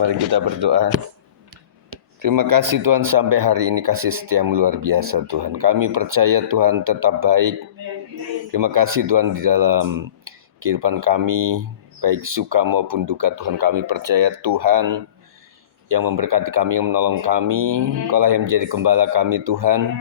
Mari kita berdoa. Terima kasih Tuhan, sampai hari ini kasih setiamu luar biasa Tuhan. Kami percaya Tuhan tetap baik. Terima kasih Tuhan di dalam kehidupan kami, baik suka maupun duka Tuhan. Kami percaya Tuhan yang memberkati kami, yang menolong kami. Kaulah yang menjadi gembala kami Tuhan,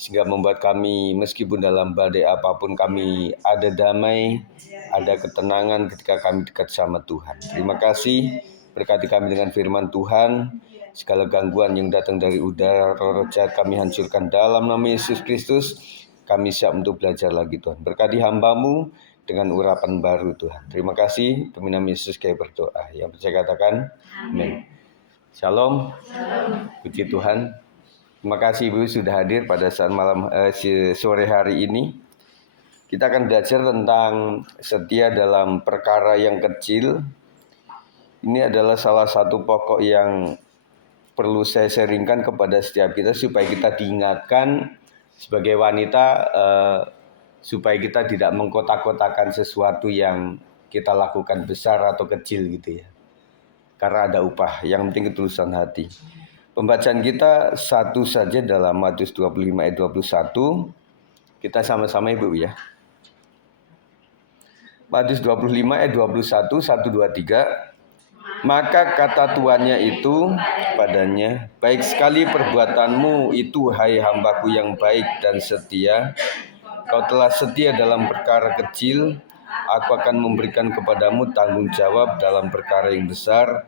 sehingga membuat kami meskipun dalam badai apapun kami ada damai, ada ketenangan ketika kami dekat sama Tuhan. Terima kasih, berkati kami dengan firman Tuhan. Segala gangguan yang datang dari udara, roh jahat kami hancurkan dalam nama Yesus Kristus. Kami siap untuk belajar lagi Tuhan. Berkati hamba-Mu dengan urapan baru Tuhan. Terima kasih, demi nama Yesus kami berdoa. Yang percaya katakan amin. Shalom. Puji Tuhan. Terima kasih Ibu sudah hadir pada saat sore hari ini. Kita akan belajar tentang setia dalam perkara yang kecil. Ini adalah salah satu pokok yang perlu saya sharingkan kepada setiap kita supaya kita diingatkan sebagai wanita, supaya kita tidak mengkotak-kotakan sesuatu yang kita lakukan besar atau kecil gitu ya. Karena ada upah, yang penting ketulusan hati. Pembacaan kita satu saja dalam Matius 25 ayat 21. Kita sama-sama Ibu ya. Matius 25 ayat 21, 1, 2, 3. Maka kata tuannya itu padanya, baik sekali perbuatanmu itu, hai hambaku yang baik dan setia. Kau telah setia dalam perkara kecil, aku akan memberikan kepadamu tanggung jawab dalam perkara yang besar.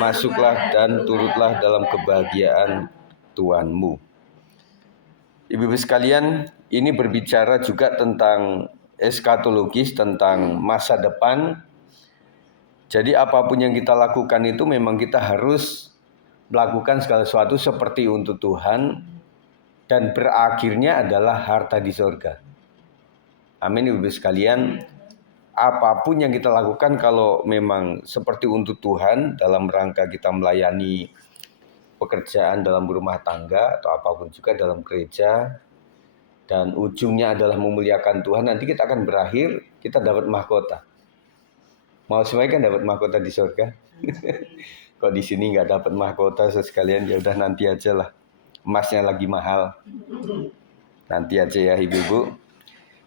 Masuklah dan turutlah dalam kebahagiaan Tuanmu. Ibu-ibu sekalian, ini berbicara juga tentang eskatologis, tentang masa depan. Jadi apapun yang kita lakukan itu memang kita harus melakukan segala sesuatu seperti untuk Tuhan, dan berakhirnya adalah harta di surga. Amin Ibu sekalian. Apapun yang kita lakukan kalau memang seperti untuk Tuhan, dalam rangka kita melayani pekerjaan dalam rumah tangga atau apapun juga dalam gereja, dan ujungnya adalah memuliakan Tuhan, nanti kita akan berakhir, kita dapat mahkota. Mau semuanya kan dapat mahkota di surga. Kok di sini nggak dapat mahkota sekalian, ya udah nanti aja lah. Emasnya lagi mahal. Nanti aja ya ibu-ibu.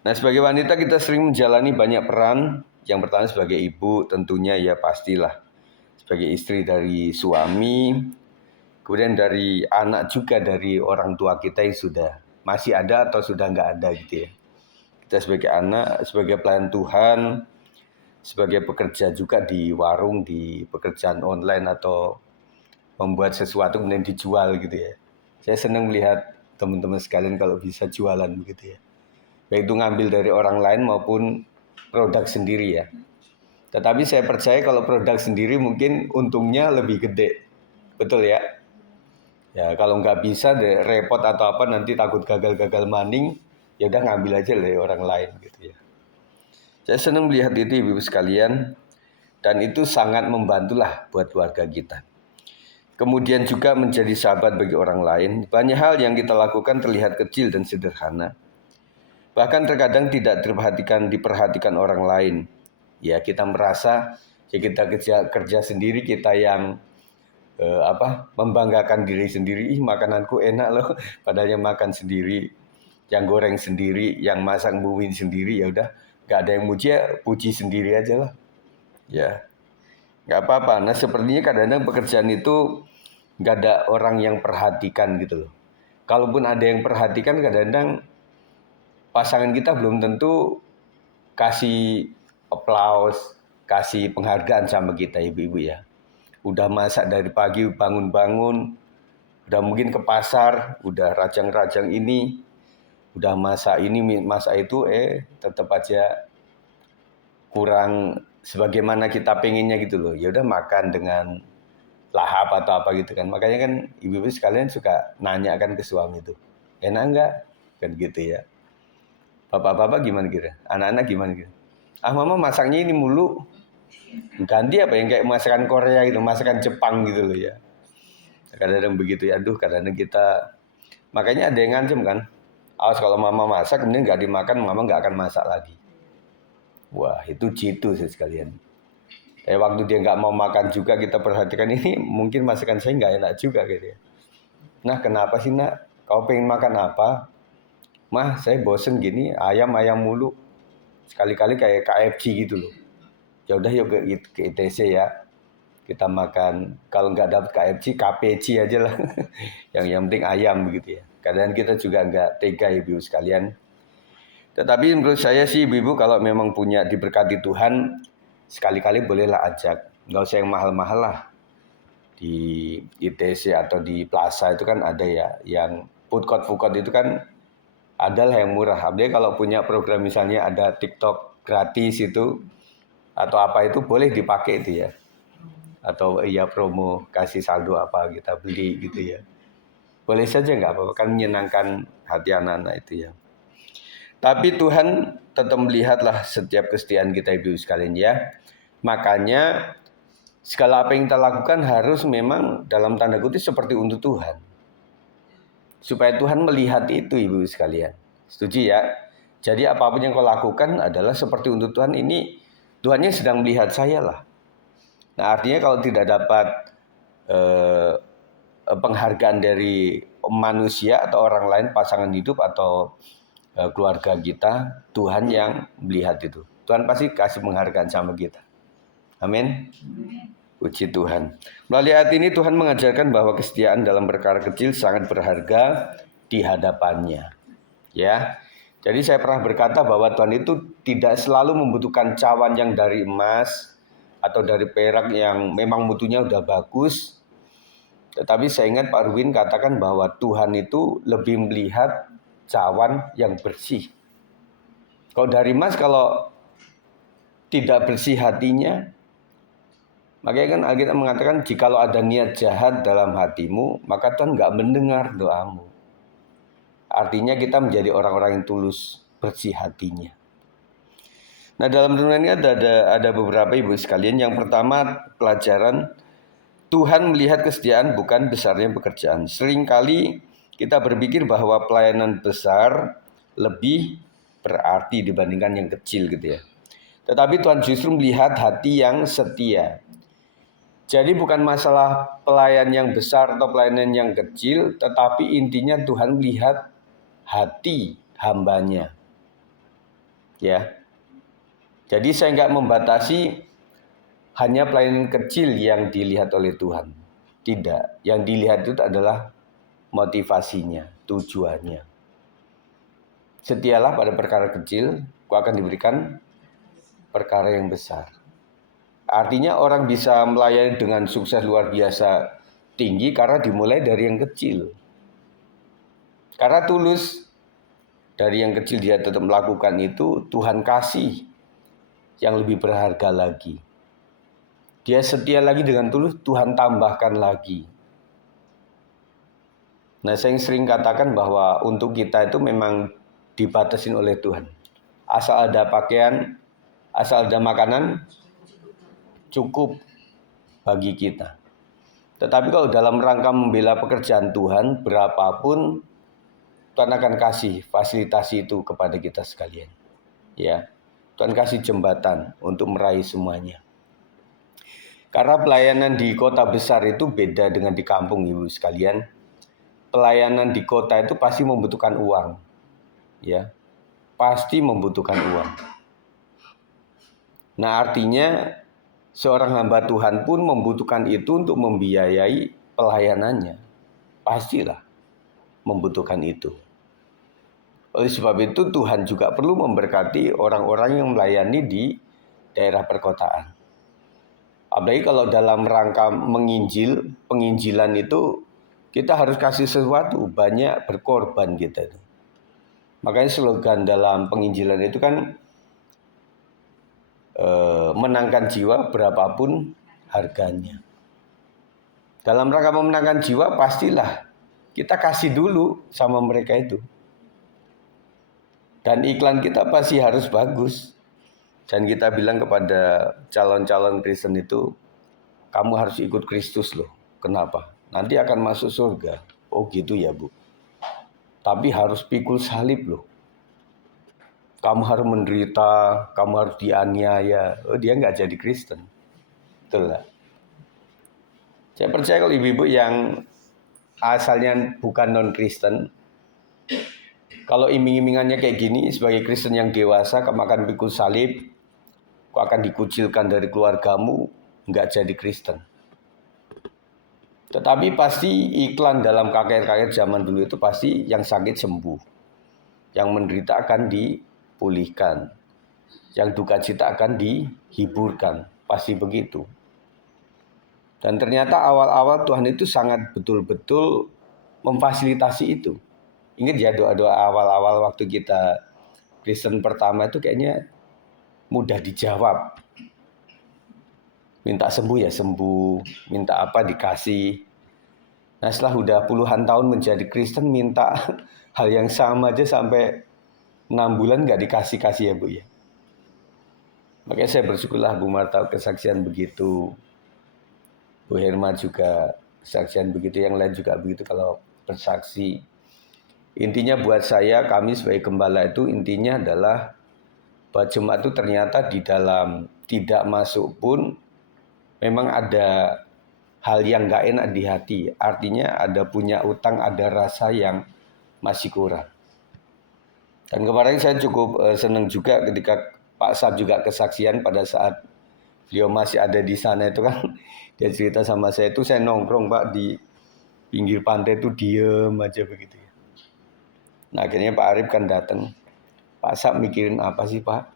Nah, sebagai wanita kita sering menjalani banyak peran. Yang pertama sebagai ibu tentunya ya pastilah. Sebagai istri dari suami. Kemudian dari anak juga, dari orang tua kita yang sudah masih ada atau sudah nggak ada gitu ya. Kita sebagai anak, sebagai pelayan Tuhan, sebagai pekerja juga di warung, di pekerjaan online atau membuat sesuatu kemudian dijual gitu ya. Saya senang melihat teman-teman sekalian kalau bisa jualan begitu ya. Baik itu ngambil dari orang lain maupun produk sendiri ya. Tetapi saya percaya kalau produk sendiri mungkin untungnya lebih gede. Betul ya? Ya kalau nggak bisa deh, repot atau apa nanti takut gagal-gagal maning, ya udah ngambil aja dari orang lain gitu ya. Saya senang melihat itu ibu sekalian, dan itu sangat membantulah buat keluarga kita. Kemudian juga menjadi sahabat bagi orang lain. Banyak hal yang kita lakukan terlihat kecil dan sederhana. Bahkan terkadang tidak diperhatikan orang lain. Ya kita merasa ya kita kerja sendiri, kita yang membanggakan diri sendiri. Ih makananku enak loh, padahal yang makan sendiri, yang goreng sendiri, yang masak bumbuin sendiri, ya udah nggak ada yang muji, ya puji sendiri aja lah. Ya nggak apa-apa. Nah sepertinya kadang-kadang pekerjaan itu nggak ada orang yang perhatikan gitu loh. Kalaupun ada yang perhatikan, kadang-kadang pasangan kita belum tentu kasih aplaus, kasih penghargaan sama kita ibu-ibu ya. Udah masak dari pagi, bangun-bangun, udah mungkin ke pasar, udah rajang-rajang ini, udah masak ini, masak itu, tetap aja kurang sebagaimana kita pengennya gitu loh. Ya udah makan dengan lahap atau apa gitu kan. Makanya kan ibu-ibu sekalian suka nanya kan ke suami itu, enak enggak? Kan gitu ya. Bapak-bapak gimana kira? Anak-anak gimana kira? Ah mama masaknya ini mulu. Ganti apa yang kayak masakan Korea gitu, masakan Jepang gitu loh ya. Kadang-kadang begitu ya, aduh kadang-kadang kita, makanya ada yang ngancem kan, awas kalau mama masak kemudian nggak dimakan, mama nggak akan masak lagi. Wah itu jitu sih sekalian. Waktu dia nggak mau makan juga kita perhatikan, ini mungkin masakan saya nggak enak juga gitu ya. Nah, kenapa sih nak? Kau pengen makan apa? Mah, saya bosen gini, ayam mulu. Sekali-kali kayak KFC gitu loh. Ya udah yuk ke ITC ya. Kita makan, kalau nggak dapat KFC, KPC aja lah. yang penting ayam begitu ya. Kadang kita juga nggak tega ibu sekalian. Tetapi menurut saya sih ibu kalau memang punya diberkati Tuhan, sekali-kali bolehlah ajak. Nggak usah yang mahal-mahal lah. Di ITC atau di Plaza itu kan ada ya, yang food court itu kan adalah yang murah. Apalagi kalau punya program misalnya ada TikTok gratis itu, atau apa itu boleh dipakai itu ya. Atau iya promo kasih saldo apa kita beli gitu ya. Boleh saja nggak apa-apa, kan menyenangkan hati anak-anak itu ya. Tapi Tuhan tetap melihatlah setiap kesetiaan kita ibu sekalian ya. Makanya segala apa yang kita lakukan harus memang dalam tanda kutip seperti untuk Tuhan. Supaya Tuhan melihat itu ibu sekalian. Setuju ya? Jadi apapun yang kau lakukan adalah seperti untuk Tuhan. Ini Tuhannya sedang melihat saya lah. Nah artinya kalau tidak dapat penghargaan dari manusia atau orang lain, pasangan hidup atau keluarga kita, Tuhan yang melihat itu. Tuhan pasti kasih penghargaan sama kita. Amin. Puji Tuhan. Melalui ayat ini Tuhan mengajarkan bahwa kesetiaan dalam perkara kecil sangat berharga di hadapannya. Ya. Jadi saya pernah berkata bahwa Tuhan itu tidak selalu membutuhkan cawan yang dari emas atau dari perak yang memang mutunya udah bagus. Tetapi saya ingat Pak Ruwin katakan bahwa Tuhan itu lebih melihat cawan yang bersih. Kalau dari emas kalau tidak bersih hatinya, makanya kan Alkitab mengatakan jikalau ada niat jahat dalam hatimu, maka Tuhan nggak mendengar doamu. Artinya kita menjadi orang-orang yang tulus, bersih hatinya. Nah dalam renungan ini ada beberapa ibu sekalian. Yang pertama pelajaran Tuhan melihat kesetiaan bukan besarnya pekerjaan. Seringkali kita berpikir bahwa pelayanan besar lebih berarti dibandingkan yang kecil gitu ya. Tetapi Tuhan justru melihat hati yang setia. Jadi bukan masalah pelayan yang besar atau pelayanan yang kecil, tetapi intinya Tuhan melihat hati hambanya. Ya. Jadi saya nggak membatasi hanya pelayanan kecil yang dilihat oleh Tuhan. Tidak. Yang dilihat itu adalah motivasinya, tujuannya. Setialah pada perkara kecil, kau akan diberikan perkara yang besar. Artinya orang bisa melayani dengan sukses luar biasa tinggi karena dimulai dari yang kecil. Karena tulus, dari yang kecil dia tetap melakukan itu, Tuhan kasih yang lebih berharga lagi. Dia setia lagi dengan tulus, Tuhan tambahkan lagi. Nah, saya sering katakan bahwa untuk kita itu memang dibatasin oleh Tuhan. Asal ada pakaian, asal ada makanan, cukup bagi kita. Tetapi kalau dalam rangka membela pekerjaan Tuhan, berapapun Tuhan akan kasih fasilitasi itu kepada kita sekalian. Ya, Tuhan kasih jembatan untuk meraih semuanya. Karena pelayanan di kota besar itu beda dengan di kampung ibu sekalian. Pelayanan di kota itu pasti membutuhkan uang. Ya, pasti membutuhkan uang. Nah artinya seorang hamba Tuhan pun membutuhkan itu untuk membiayai pelayanannya. Pastilah membutuhkan itu. Oleh sebab itu Tuhan juga perlu memberkati orang-orang yang melayani di daerah perkotaan. Apalagi kalau dalam rangka menginjil, penginjilan itu kita harus kasih sesuatu, banyak berkorban kita. Makanya slogan dalam penginjilan itu kan menangkan jiwa berapapun harganya. Dalam rangka memenangkan jiwa pastilah kita kasih dulu sama mereka itu. Dan iklan kita pasti harus bagus. Dan kita bilang kepada calon-calon Kristen itu, kamu harus ikut Kristus loh. Kenapa? Nanti akan masuk surga. Oh gitu ya Bu. Tapi harus pikul salib loh. Kamu harus menderita, kamu harus dianiaya. Oh dia nggak jadi Kristen. Betul lah. Saya percaya kalau ibu-ibu yang asalnya bukan non-Kristen, kalau iming-imingannya kayak gini, sebagai Kristen yang dewasa, kamu akan pikul salib, kau akan dikucilkan dari keluargamu, nggak jadi Kristen. Tetapi pasti iklan dalam kakek-kakek zaman dulu itu pasti yang sakit sembuh, yang menderita akan dipulihkan, yang duka cita akan dihiburkan, pasti begitu. Dan ternyata awal-awal Tuhan itu sangat betul-betul memfasilitasi itu. Ingat ya doa-doa awal-awal waktu kita Kristen pertama itu kayaknya mudah dijawab. Minta sembuh ya sembuh, minta apa dikasih. Nah setelah udah puluhan tahun menjadi Kristen minta hal yang sama aja sampai 6 bulan nggak dikasih-kasih ya Bu ya. Makanya saya bersyukurlah Bu Marta kesaksian begitu. Bu Herma juga kesaksian begitu, yang lain juga begitu kalau bersaksi. Intinya buat saya, kami sebagai gembala itu intinya adalah bahwa jemaat itu ternyata di dalam tidak masuk pun memang ada hal yang gak enak di hati. Artinya ada punya utang, ada rasa yang masih kurang. Dan kemarin saya cukup senang juga ketika Pak Sab juga kesaksian pada saat beliau masih ada di sana itu kan. Dia cerita sama saya itu saya nongkrong Pak di pinggir pantai itu diem aja begitu ya. Nah akhirnya Pak Arif kan datang. Pak Sab mikirin apa sih Pak?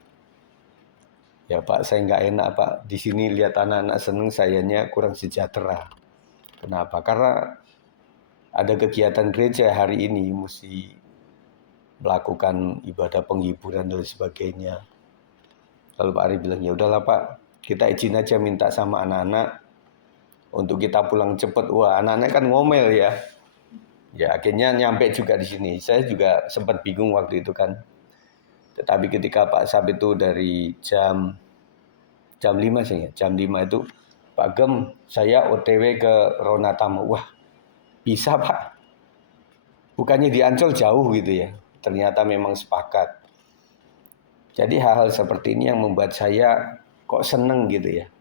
Ya Pak saya nggak enak Pak. Di sini lihat anak-anak seneng, sayanya kurang sejahtera. Kenapa? Karena ada kegiatan gereja hari ini mesti melakukan ibadah penghiburan dan sebagainya. Lalu Pak Arif bilang ya udahlah Pak, kita izin aja minta sama anak-anak untuk kita pulang cepat. Wah anak-anak kan ngomel ya. Ya akhirnya nyampe juga di sini. Saya juga sempat bingung waktu itu kan. Tetapi ketika Pak Sab itu dari jam 5 sih ya, jam 5 itu Pak Gem saya OTW ke Ronatamo. Wah bisa Pak. Bukannya di Ancol jauh gitu ya. Ternyata memang sepakat. Jadi hal-hal seperti ini yang membuat saya kok seneng gitu ya.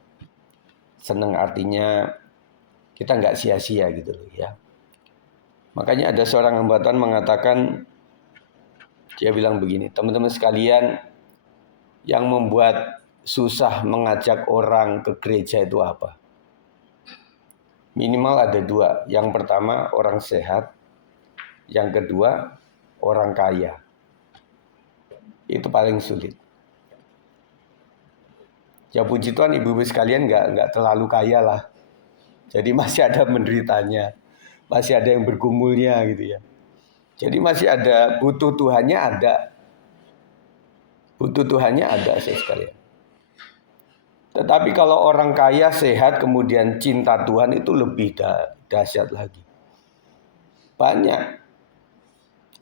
Seneng artinya kita nggak sia-sia gitu loh ya. Makanya ada seorang hamba Tuhan mengatakan, dia bilang begini, teman-teman sekalian, yang membuat susah mengajak orang ke gereja itu apa? Minimal ada dua. Yang pertama orang sehat, yang kedua orang kaya. Itu paling sulit. Ya puji Tuhan ibu-ibu sekalian nggak terlalu kaya lah. Jadi masih ada menderitanya, masih ada yang bergumulnya gitu ya. Jadi masih ada butuh Tuhannya ada. Butuh Tuhannya ada sekalian. Tetapi kalau orang kaya sehat kemudian cinta Tuhan itu lebih dahsyat lagi. Banyak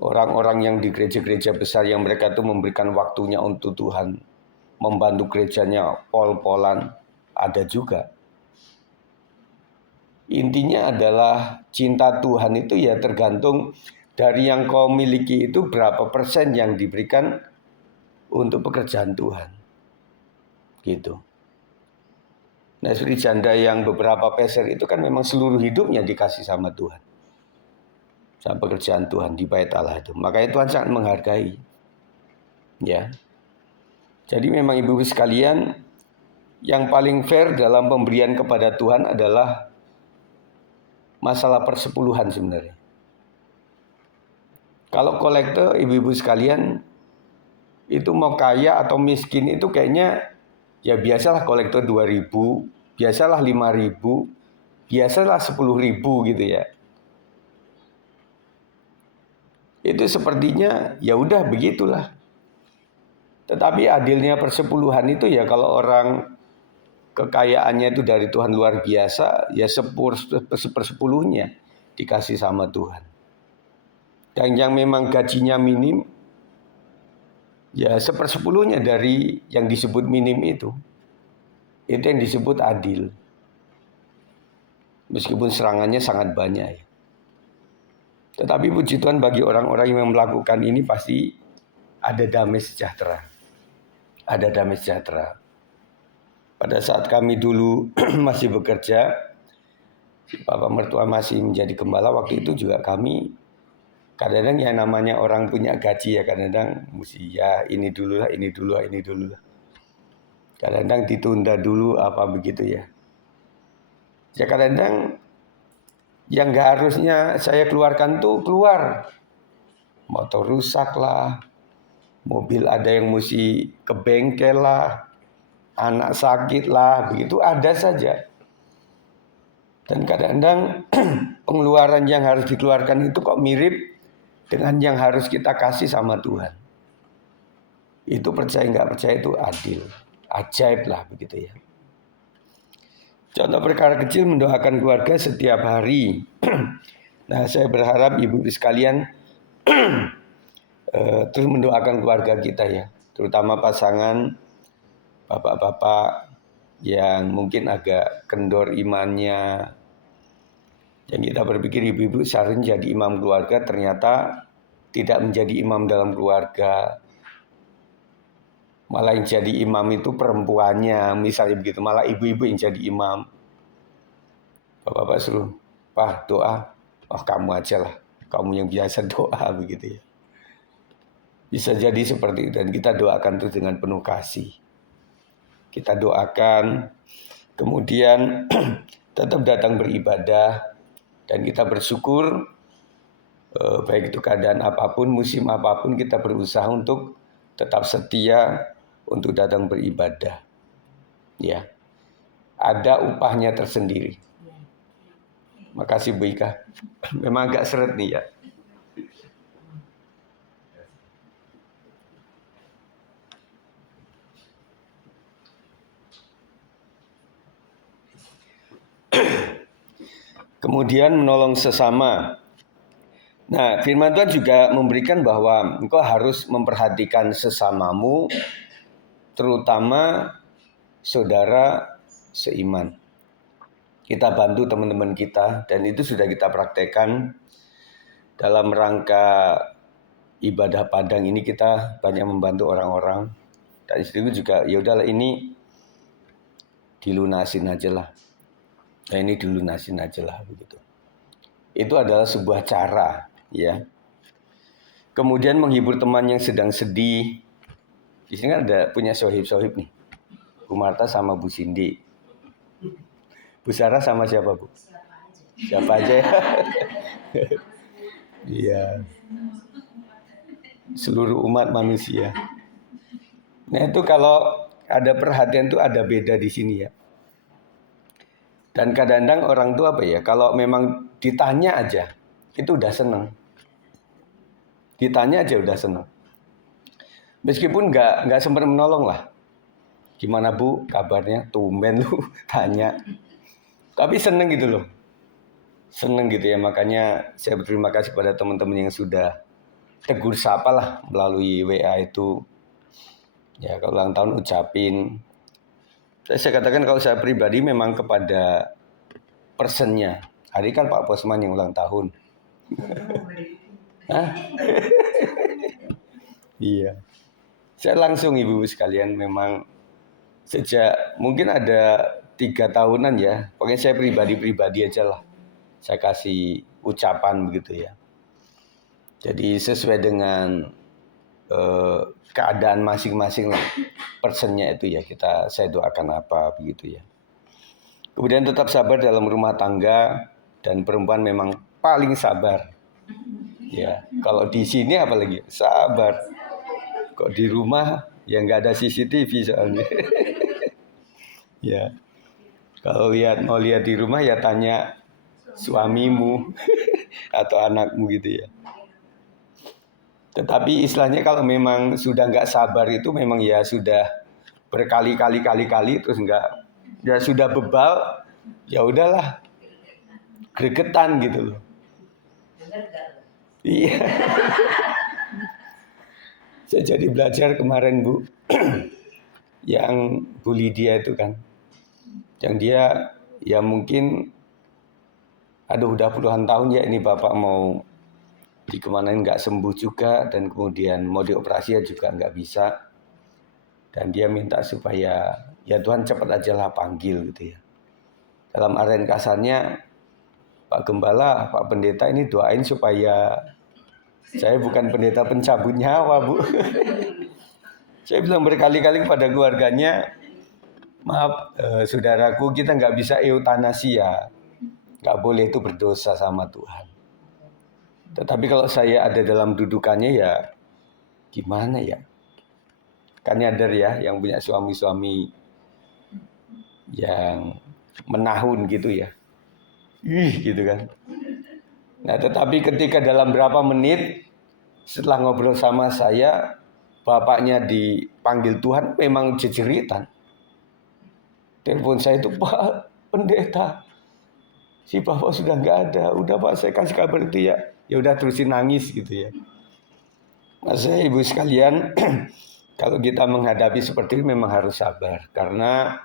orang-orang yang di gereja-gereja besar yang mereka itu memberikan waktunya untuk Tuhan, membantu gerejanya pol-polan, ada juga. Intinya adalah cinta Tuhan itu ya tergantung dari yang kau miliki itu berapa persen yang diberikan untuk pekerjaan Tuhan. Gitu. Nah, Sri janda yang beberapa peser itu kan memang seluruh hidupnya dikasih sama Tuhan. Sama pekerjaan Tuhan di bait Allah itu. Makanya Tuhan sangat menghargai. Ya. Jadi memang ibu-ibu sekalian, yang paling fair dalam pemberian kepada Tuhan adalah masalah persepuluhan sebenarnya. Kalau kolektor ibu-ibu sekalian itu mau kaya atau miskin itu kayaknya ya biasalah kolektor 2.000, biasalah 5.000, biasalah 10.000 gitu ya. Itu sepertinya ya udah begitulah. Tetapi adilnya persepuluhan itu ya kalau orang kekayaannya itu dari Tuhan luar biasa, ya sepersepuluhnya dikasih sama Tuhan. Dan yang memang gajinya minim, ya sepersepuluhnya dari yang disebut minim itu. Itu yang disebut adil. Meskipun serangannya sangat banyak ya. Tetapi puji Tuhan bagi orang-orang yang melakukan ini pasti ada damai sejahtera. Ada damai sejahtera. pada saat kami dulu masih bekerja, Bapak mertua masih menjadi gembala, waktu itu juga kami kadang-kadang yang namanya orang punya gaji ya, kadang-kadang mesti ya ini dulu lah, ini dulu lah, ini dulu lah. Kadang-kadang ditunda dulu apa begitu ya. Ya kadang-kadang yang nggak harusnya saya keluarkan tuh keluar. Motor rusak lah, mobil ada yang mesti ke bengkel lah, anak sakit lah, begitu ada saja. Dan kadang-kadang pengeluaran yang harus dikeluarkan itu kok mirip dengan yang harus kita kasih sama Tuhan. Itu percaya nggak percaya itu adil, ajaib lah begitu ya. Contoh perkara kecil mendoakan keluarga setiap hari. Nah, saya berharap ibu-ibu sekalian terus mendoakan keluarga kita ya, terutama pasangan, bapak-bapak yang mungkin agak kendor imannya. Yang kita berpikir ibu-ibu seharusnya jadi imam keluarga, ternyata tidak menjadi imam dalam keluarga. Malah yang jadi imam itu perempuannya, misalnya begitu. Malah ibu-ibu yang jadi imam. Bapak-bapak suruh, Pak doa, kamu aja lah, kamu yang biasa doa begitu ya. Bisa jadi seperti itu, dan kita doakan itu dengan penuh kasih. Kita doakan, kemudian tetap datang beribadah, dan kita bersyukur, baik itu keadaan apapun, musim apapun, kita berusaha untuk tetap setia untuk datang beribadah. Ya, ada upahnya tersendiri. Makasih Bu Ika. Memang agak seret nih ya. Kemudian menolong sesama. Nah, firman Tuhan juga memberikan bahwa engkau harus memperhatikan sesamamu, terutama saudara seiman. Kita bantu teman-teman kita, dan itu sudah kita praktekkan dalam rangka ibadah Padang ini. Kita banyak membantu orang-orang. Dan istriku juga, ya udahlah ini dilunasin aja lah. Nah, ini dilunasin aja lah begitu. Itu adalah sebuah cara, ya. Kemudian menghibur teman yang sedang sedih. Di sini kan ada punya sohib-sohib nih. Bu Marta sama Bu Cindy. Bu Sarah sama siapa, Bu? Siapa aja ya? Iya. Seluruh umat manusia. Nah, itu kalau ada perhatian tuh ada beda di sini ya. Dan kadang-kadang orang tua apa ya, kalau memang ditanya aja, itu udah seneng. Ditanya aja udah seneng. Meskipun nggak sempat menolong lah. Gimana Bu, kabarnya? Tumben lu tanya. Tapi seneng gitu loh. Seneng gitu ya, makanya saya berterima kasih pada teman-teman yang sudah tegur sapa lah melalui WA itu. Ya, kalau ulang tahun ucapin. Saya katakan kalau saya pribadi memang kepada personnya. Hari kan Pak Posman yang ulang tahun. Hah? Iya. Saya langsung ibu-ibu sekalian memang sejak mungkin ada 3 tahunan ya. Pokoknya saya pribadi aja lah. Saya kasih ucapan begitu ya. Jadi sesuai dengan keadaan masing-masing lah. Personnya itu ya, saya doakan apa begitu ya. Kemudian tetap sabar dalam rumah tangga, dan perempuan memang paling sabar. Ya, kalau di sini apalagi sabar. Kok di rumah ya nggak ada CCTV soalnya. Ya, kalau mau lihat di rumah ya tanya suamimu atau anakmu gitu ya. Tetapi istilahnya kalau memang sudah nggak sabar itu memang ya sudah berkali-kali terus nggak, ya sudah bebal, ya udahlah gregetan gitu loh. Iya. Saya jadi belajar kemarin Bu, yang Bu Lydia itu kan, yang dia ya mungkin, aduh udah puluhan tahun ya ini bapak mau dikemanain nggak sembuh juga, dan kemudian mau dioperasi ya juga nggak bisa, dan dia minta supaya ya Tuhan cepat aja lah panggil gitu ya. Dalam artian kasarnya, Pak Gembala, Pak Pendeta ini doain supaya saya bukan pendeta pencabut nyawa, Bu. Saya bilang berkali-kali kepada keluarganya, maaf saudaraku, kita nggak bisa eutanasia, nggak boleh, itu berdosa sama Tuhan. Tetapi kalau saya ada dalam dudukannya ya gimana ya? Kan nyadar ya yang punya suami-suami yang menahun gitu ya. Gitu kan. Nah tetapi ketika dalam berapa menit setelah ngobrol sama saya, bapaknya dipanggil Tuhan, memang jejeritan. Telepon saya itu, Pak Pendeta, si bapak sudah nggak ada. Udah Pak, saya kasih kabar itu ya. Ya udah terusin nangis gitu ya. Mas saya ibu sekalian, kalau kita menghadapi seperti ini memang harus sabar. Karena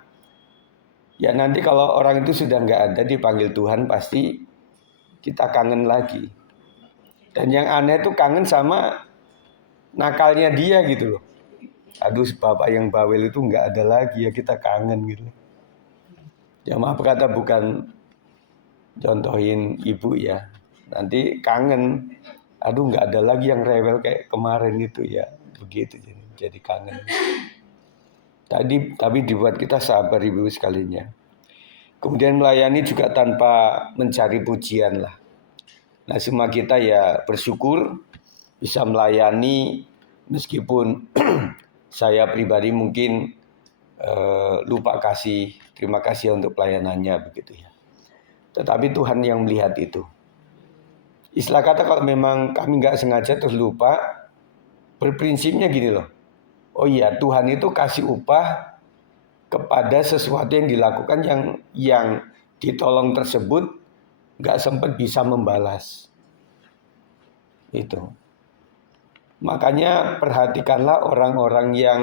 ya nanti kalau orang itu sudah nggak ada dipanggil Tuhan, pasti kita kangen lagi. Dan yang aneh itu kangen sama nakalnya dia gitu loh. Aduh bapak yang bawel itu nggak ada lagi ya, kita kangen gitu. Ya maaf kata bukan contohin ibu ya. Nanti kangen. Aduh nggak ada lagi yang rewel kayak kemarin itu ya. Begitu jadi kangen. Tapi dibuat kita sabar ibu sekalinya. Kemudian melayani juga tanpa mencari pujian lah. Nah semua kita ya bersyukur bisa melayani meskipun saya pribadi mungkin lupa kasih terima kasih untuk pelayanannya begitu ya. Tetapi Tuhan yang melihat itu. Istilah kata kalau memang kami nggak sengaja terus lupa, berprinsipnya gini loh. Oh iya, Tuhan itu kasih upah kepada sesuatu yang dilakukan yang ditolong tersebut nggak sempat bisa membalas. Itu. Makanya perhatikanlah orang-orang yang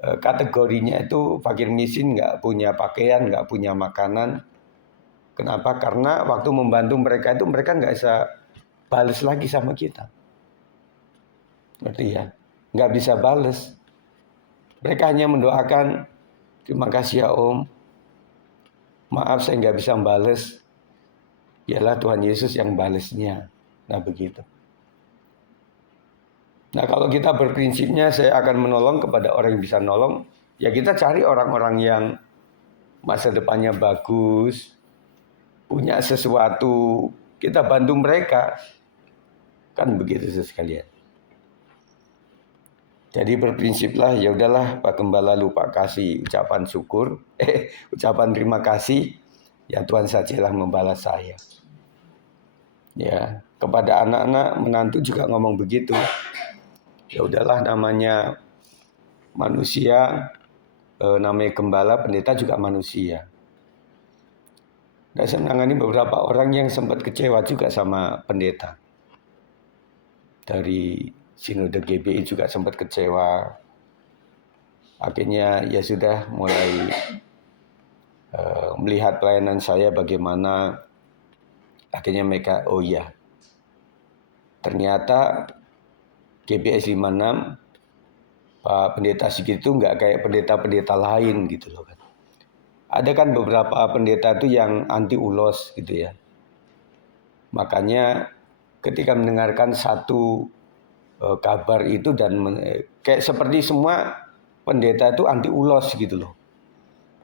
kategorinya itu fakir miskin, nggak punya pakaian, nggak punya makanan. Kenapa? Karena waktu membantu mereka itu mereka nggak bisa balas lagi sama kita. Ngerti ya? Nggak bisa balas. Mereka hanya mendoakan, terima kasih ya Om. Maaf saya nggak bisa balas. Yalah Tuhan Yesus yang balasnya. Nah begitu. Nah kalau kita berprinsipnya saya akan menolong kepada orang yang bisa nolong. Ya kita cari orang-orang yang masa depannya bagus, punya sesuatu, kita bantu mereka. Kan begitu sekalian. Jadi berprinsiplah, ya udahlah Pak Gembala lupa kasih ucapan syukur, ucapan terima kasih, ya Tuhan sajalah membalas saya. Ya, kepada anak-anak menantu juga ngomong begitu. Ya udahlah namanya manusia, namanya gembala, pendeta juga manusia. Dan saya menangani beberapa orang yang sempat kecewa juga sama pendeta. Dari Sinode GBI juga sempat kecewa. Akhirnya ya sudah mulai melihat pelayanan saya bagaimana. Akhirnya mereka, oh iya, ternyata GBS 56 Pak Pendeta Sigit itu nggak kayak pendeta-pendeta lain gitu loh kan. Ada kan beberapa pendeta itu yang anti ulos gitu ya. Makanya ketika mendengarkan satu kabar itu dan kayak seperti semua pendeta itu anti ulos gitu loh.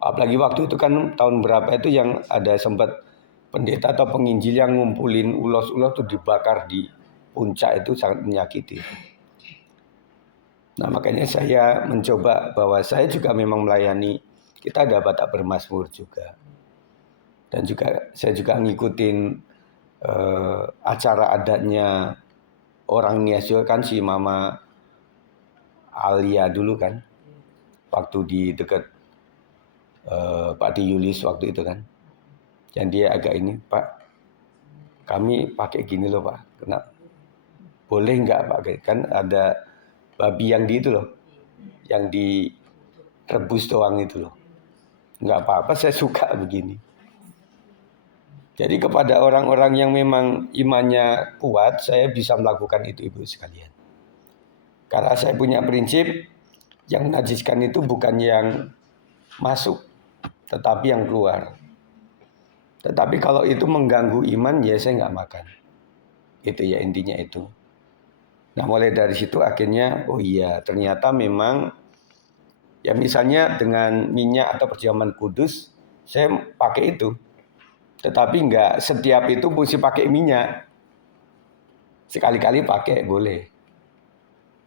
Apalagi waktu itu kan tahun berapa itu yang ada sempat pendeta atau penginjil yang ngumpulin ulos-ulos itu dibakar di puncak, itu sangat menyakiti. Nah makanya saya mencoba bahwa saya juga memang melayani, kita ada Batak Bermazmur juga. Dan juga saya juga ngikutin acara adatnya orang Nias juga kan, si Mama Alia dulu kan. Waktu di dekat Pak Di Yulis waktu itu kan. Dan dia agak ini, Pak, kami pakai gini loh Pak. Kena, boleh nggak Pak? Kan ada babi yang di itu loh, yang direbus doang itu loh. Nggak apa-apa, saya suka begini. Jadi kepada orang-orang yang memang imannya kuat, saya bisa melakukan itu ibu sekalian. Karena saya punya prinsip, yang menajiskan itu bukan yang masuk, tetapi yang keluar. Tetapi kalau itu mengganggu iman, ya saya nggak makan. Itu ya intinya itu. Nah mulai dari situ akhirnya, oh iya ternyata memang, ya misalnya dengan minyak atau perjamuan kudus, saya pakai itu. Tetapi nggak setiap itu mesti pakai minyak. Sekali-kali pakai boleh.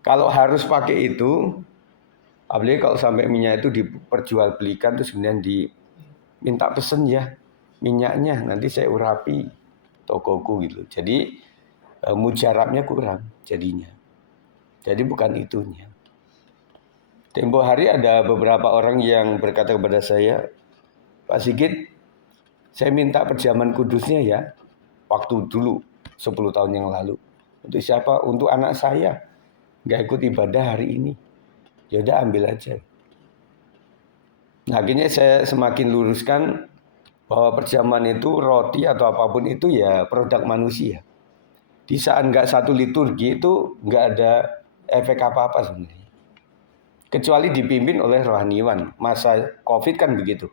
Kalau harus pakai itu, apalagi kalau sampai minyak itu diperjualbelikan, terus kemudian diminta pesen ya minyaknya, nanti saya urapi tokoku gitu. Jadi mujarabnya kurang jadinya. Jadi bukan itunya. Tempo hari ada beberapa orang yang berkata kepada saya, Pak Sigit, saya minta perjamuan kudusnya ya, waktu dulu 10 tahun yang lalu. Untuk siapa? Untuk anak saya. Nggak ikut ibadah hari ini. Ya udah ambil aja. Nah akhirnya saya semakin luruskan bahwa perjamuan itu, roti atau apapun itu ya produk manusia. Di saat nggak satu liturgi itu nggak ada efek apa-apa sebenarnya. Kecuali dipimpin oleh rohaniwan. Masa COVID kan begitu.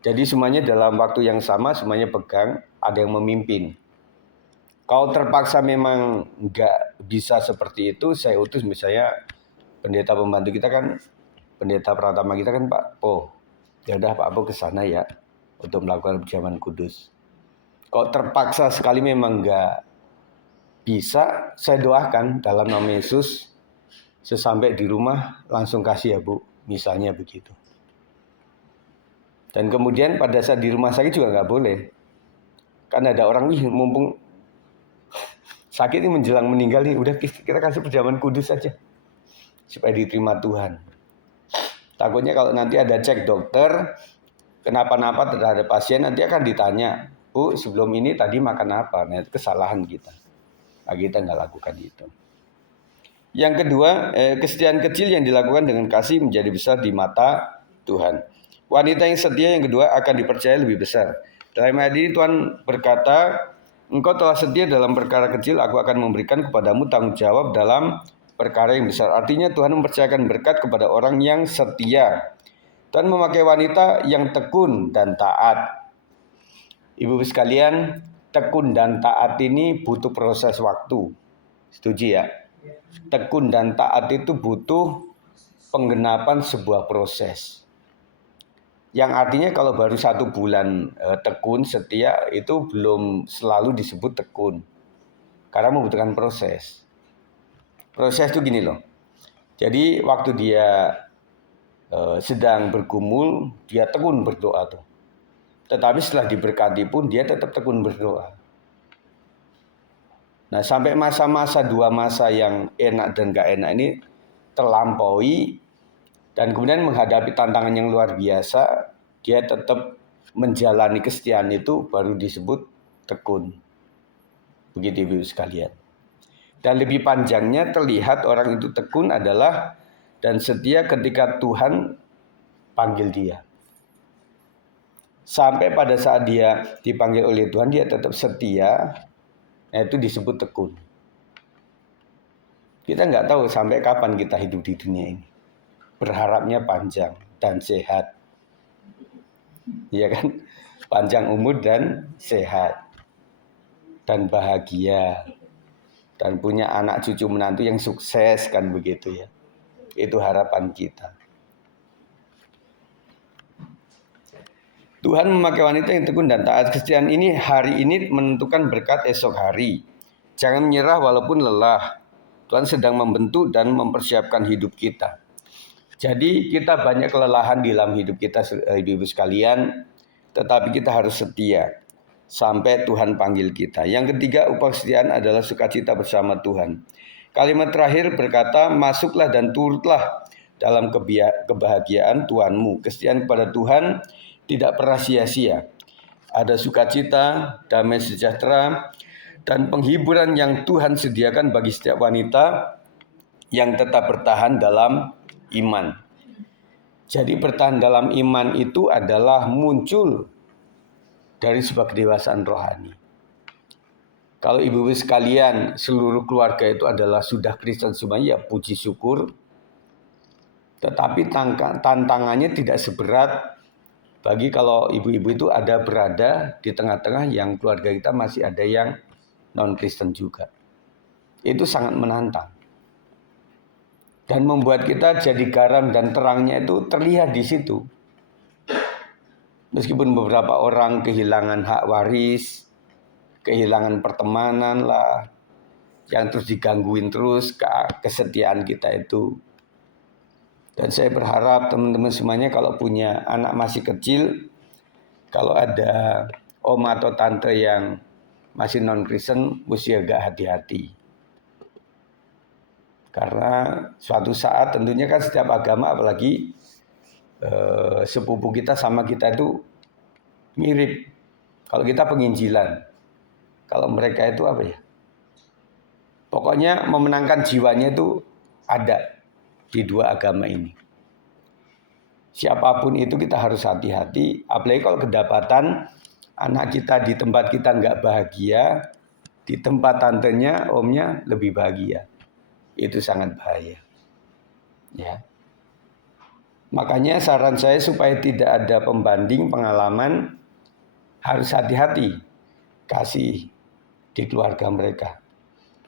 Jadi semuanya dalam waktu yang sama, semuanya pegang, ada yang memimpin. Kalau terpaksa memang nggak bisa seperti itu, saya utus misalnya pendeta pembantu kita kan, pendeta Pratama kita kan Pak Po. Ya udah Pak Po ke sana ya untuk melakukan perjamuan kudus. Kalau terpaksa sekali memang nggak bisa, saya doakan dalam nama Yesus, sesampai di rumah langsung kasih ya Bu, misalnya begitu. Dan kemudian pada saat di rumah sakit juga nggak boleh. Kan ada orang, mumpung sakit ini menjelang meninggal nih, udah kita kasih perjamuan kudus saja supaya diterima Tuhan. Takutnya kalau nanti ada cek dokter, kenapa-napa terhadap pasien, nanti akan ditanya, Bu, sebelum ini tadi makan apa? Nah, itu kesalahan kita. Nah, kita nggak lakukan itu. Yang kedua, kesetiaan kecil yang dilakukan dengan kasih menjadi besar di mata Tuhan. Wanita yang setia yang kedua akan dipercaya lebih besar. Dalam ayat ini Tuhan berkata, engkau telah setia dalam perkara kecil, aku akan memberikan kepadamu tanggung jawab dalam perkara yang besar. Artinya Tuhan mempercayakan berkat kepada orang yang setia. Tuhan memakai wanita yang tekun dan taat. Ibu-ibu sekalian, tekun dan taat ini butuh proses waktu. Setuju ya? Tekun dan taat itu butuh penggenapan sebuah proses. Yang artinya kalau baru 1 bulan tekun, setia, itu belum selalu disebut tekun. Karena membutuhkan proses. Proses itu gini loh. Jadi waktu dia sedang bergumul, dia tekun berdoa tuh. Tetapi setelah diberkati pun dia tetap tekun berdoa. Nah sampai masa-masa 2 masa yang enak dan gak enak ini terlampaui, dan kemudian menghadapi tantangan yang luar biasa, dia tetap menjalani kesetiaan itu baru disebut tekun. Begitu ibu sekalian. Dan lebih panjangnya terlihat orang itu tekun adalah dan setia ketika Tuhan panggil dia. Sampai pada saat dia dipanggil oleh Tuhan, dia tetap setia, nah itu disebut tekun. Kita nggak tahu sampai kapan kita hidup di dunia ini. Berharapnya panjang dan sehat. Ya kan? Panjang umur dan sehat. Dan bahagia. Dan punya anak cucu menantu yang sukses kan begitu ya. Itu harapan kita. Tuhan memakai wanita yang tekun dan taat. Kesetiaan ini hari ini menentukan berkat esok hari. Jangan menyerah walaupun lelah. Tuhan sedang membentuk dan mempersiapkan hidup kita. Jadi kita banyak kelelahan di dalam hidup kita, ibu-ibu sekalian. Tetapi kita harus setia sampai Tuhan panggil kita. Yang ketiga, upah kesetiaan adalah sukacita bersama Tuhan. Kalimat terakhir berkata, masuklah dan turutlah dalam kebahagiaan Tuhanmu. Kesetiaan kepada Tuhan tidak pernah sia-sia. Ada sukacita, damai sejahtera, dan penghiburan yang Tuhan sediakan bagi setiap wanita yang tetap bertahan dalam iman. Jadi bertahan dalam iman itu adalah muncul dari sebuah kedewasaan rohani. Kalau ibu-ibu sekalian, seluruh keluarga itu adalah sudah Kristen semuanya, ya puji syukur. Tetapi tantangannya tidak seberat bagi kalau ibu-ibu itu ada berada di tengah-tengah yang keluarga kita masih ada yang non-Kristen juga. Itu sangat menantang. Dan membuat kita jadi garam dan terangnya itu terlihat di situ. Meskipun beberapa orang kehilangan hak waris, kehilangan pertemanan lah, yang terus digangguin terus kesetiaan kita itu. Dan saya berharap teman-teman semuanya kalau punya anak masih kecil, kalau ada om atau tante yang masih non-Kristen, mesti agak hati-hati. Karena suatu saat tentunya kan setiap agama, apalagi sepupu kita sama kita itu mirip. Kalau kita penginjilan, kalau mereka itu apa ya? Pokoknya memenangkan jiwanya itu ada di dua agama ini. Siapapun itu kita harus hati-hati, apalagi kalau kedapatan anak kita di tempat kita nggak bahagia, di tempat tantenya, omnya lebih bahagia. Itu sangat bahaya. Ya. Makanya saran saya supaya tidak ada pembanding pengalaman, harus hati-hati kasih di keluarga mereka.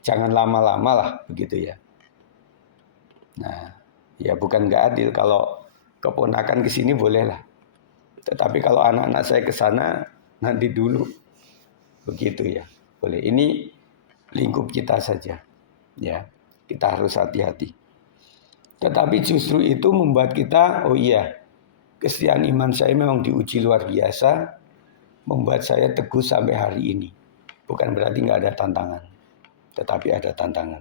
Jangan lama-lama lah begitu ya. Nah, ya bukan nggak adil kalau keponakan ke sini boleh lah. Tetapi kalau anak-anak saya ke sana nanti dulu. Begitu ya. Boleh. Ini lingkup kita saja. Ya. Kita harus hati-hati. Tetapi justru itu membuat kita, oh iya, kesetiaan iman saya memang diuji luar biasa, membuat saya teguh sampai hari ini. Bukan berarti nggak ada tantangan, tetapi ada tantangan.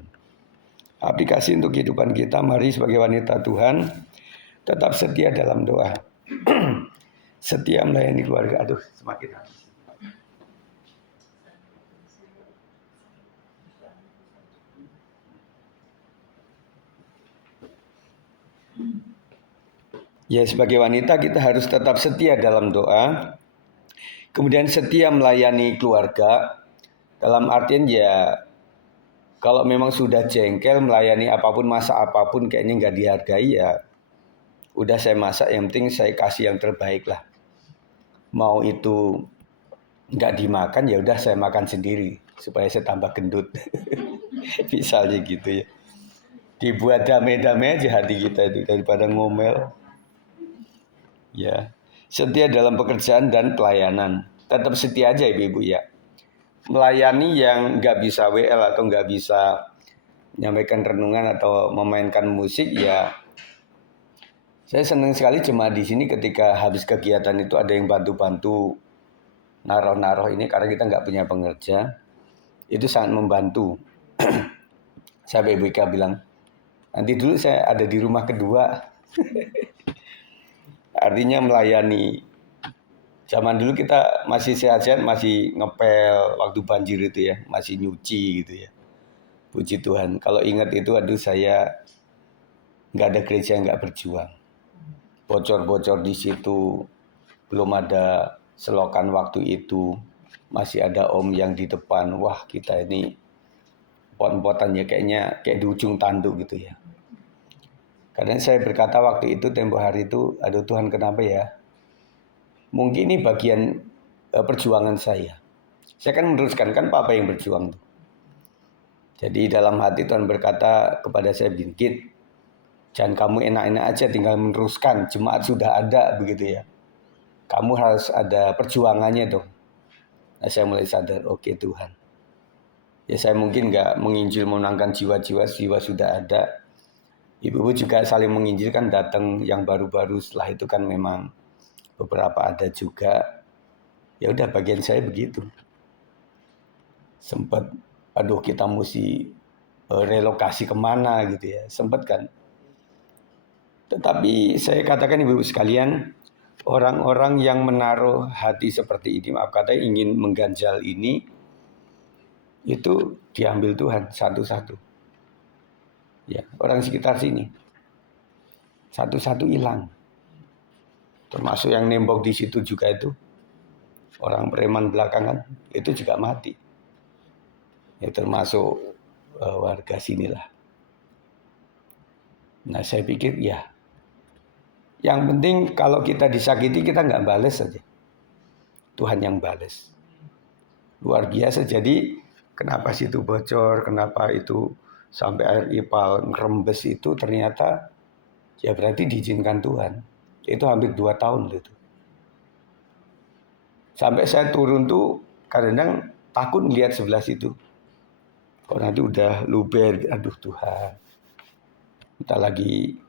Aplikasi untuk kehidupan kita, mari sebagai wanita Tuhan tetap setia dalam doa. Setia melayani keluarga. Aduh, semakin habis. Ya, sebagai wanita kita harus tetap setia dalam doa. Kemudian setia melayani keluarga. Dalam artian ya, kalau memang sudah jengkel melayani apapun, masak apapun kayaknya nggak dihargai ya, udah saya masak, yang penting saya kasih yang terbaik lah. Mau itu nggak dimakan ya udah saya makan sendiri supaya saya tambah gendut. Misalnya gitu ya. Dibuat damai-damai aja hati kita itu daripada ngomel. Ya, setia dalam pekerjaan dan pelayanan. Tetap setia aja ibu-ibu ya. Melayani yang nggak bisa WL atau nggak bisa menyampaikan renungan atau memainkan musik ya. Saya senang sekali jemaat di sini ketika habis kegiatan itu ada yang bantu-bantu naruh-naruh ini karena kita nggak punya pengerja. Itu sangat membantu. Saya BBK bilang, nanti dulu saya ada di rumah kedua. Artinya melayani. Zaman dulu kita masih sehat-sehat, masih ngepel waktu banjir itu ya, masih nyuci gitu ya. Puji Tuhan. Kalau ingat itu, aduh saya nggak ada gereja yang nggak berjuang. Bocor-bocor di situ, belum ada selokan waktu itu, masih ada om yang di depan. Wah kita ini pot-potannya kayaknya kayak di ujung tanduk gitu ya. Karena saya berkata waktu itu tempo hari itu, aduh Tuhan kenapa ya? Mungkin ini bagian perjuangan saya. Saya kan meneruskan, kan Papa yang berjuang. Jadi dalam hati Tuhan berkata kepada saya, Bingkit, jangan kamu enak-enak aja tinggal meneruskan, jemaat sudah ada begitu ya. Kamu harus ada perjuangannya dong. Nah saya mulai sadar, oke Tuhan. Ya saya mungkin nggak menginjil menangkan jiwa-jiwa, jiwa sudah ada. Ibu-ibu juga saling menginjil kan datang yang baru-baru, setelah itu kan memang beberapa ada juga. Ya udah bagian saya begitu. Sempat, aduh kita mesti relokasi kemana gitu ya, sempat kan. Tetapi saya katakan ibu-ibu sekalian, orang-orang yang menaruh hati seperti ini, maaf kata ingin mengganjal ini, itu diambil Tuhan satu-satu. Ya, orang sekitar sini satu-satu hilang. Termasuk yang nembok di situ juga itu. Orang preman belakangan itu juga mati. Ya termasuk warga sinilah. Nah saya pikir ya Yang penting kalau kita disakiti kita nggak bales saja. Tuhan yang bales. Luar biasa. Jadi kenapa situ bocor, kenapa itu sampai air ipal ngerembes itu ternyata ya berarti diizinkan Tuhan. Itu hampir 2 tahun itu. Sampai saya turun tuh kadang-kadang takut melihat sebelah situ. Kok nanti udah luber, aduh Tuhan. Kita lagi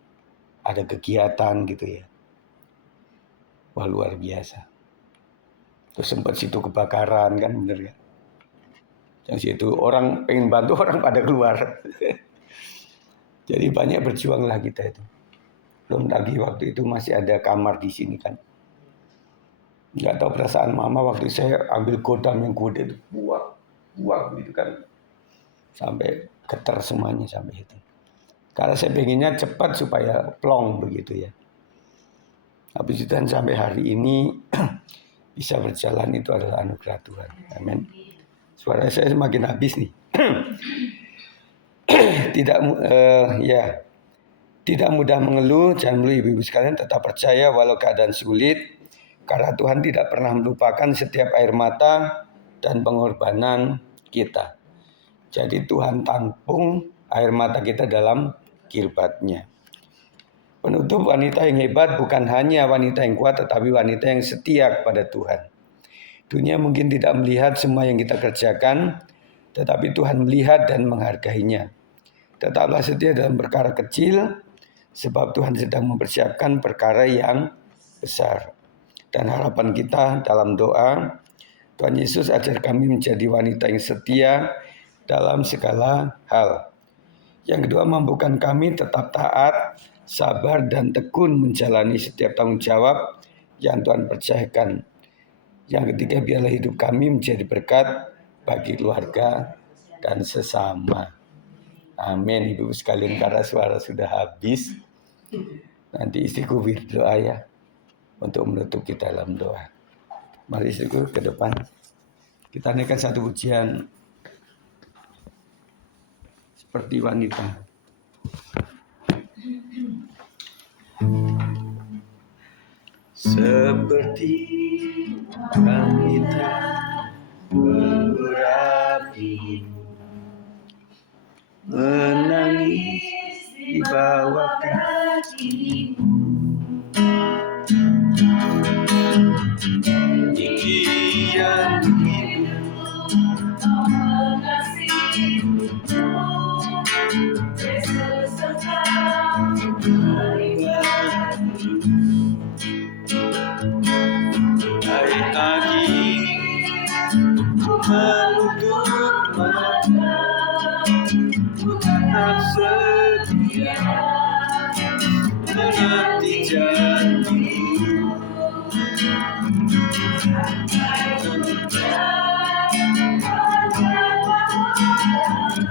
ada kegiatan gitu ya. Wah luar biasa. Terus sempat situ kebakaran kan bener ya. Yang situ orang pengen bantu orang pada keluar. Jadi banyak berjuanglah kita itu. Belum lagi waktu itu masih ada kamar di sini kan. Nggak tahu perasaan mama waktu saya ambil kodam yang gede itu. Buang gitu kan. Sampai getar semuanya sampai itu. Karena saya pengennya cepat supaya plong begitu ya. Habis itu sampai hari ini bisa berjalan itu adalah anugerah Tuhan. Amin. Suara saya semakin habis nih. Tidak mudah mengeluh, jangan mengeluh ibu-ibu sekalian, tetap percaya walau keadaan sulit, karena Tuhan tidak pernah melupakan setiap air mata dan pengorbanan kita. Jadi Tuhan tampung air mata kita dalam kirbatnya. Penutup, wanita yang hebat bukan hanya wanita yang kuat, tetapi wanita yang setia kepada Tuhan. Dunia mungkin tidak melihat semua yang kita kerjakan, tetapi Tuhan melihat dan menghargainya. Tetaplah setia dalam perkara kecil, sebab Tuhan sedang mempersiapkan perkara yang besar. Dan harapan kita dalam doa, Tuhan Yesus ajar kami menjadi wanita yang setia dalam segala hal. Yang kedua, mampukan kami tetap taat, sabar, dan tekun menjalani setiap tanggung jawab yang Tuhan percayakan. Yang ketiga, biarlah hidup kami menjadi berkat bagi keluarga dan sesama. Amin, ibu sekalian, karena suara sudah habis. Nanti istriku berdoa ya, untuk menutup kita dalam doa. Mari istriku ke depan. Kita naikkan satu pujian seperti wanita. Seperti wanita berapi, menangis di bawah kakimu. Ikian mengasihimu, Yesus engkau pribadi. Hari-hari ku menutup mata, ku tetap setia menanti janjimu.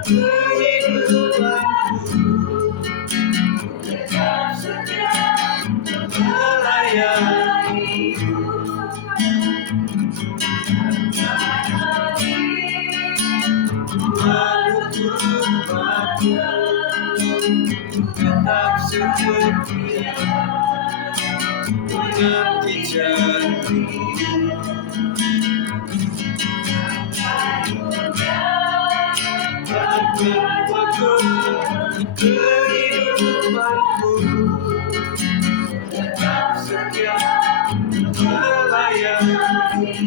Kehidupanku tetap setia melayanimu. Menutup mata, tetap setia menanti janjimu. Akan waktu kehidupanku tetap setia melayanimu.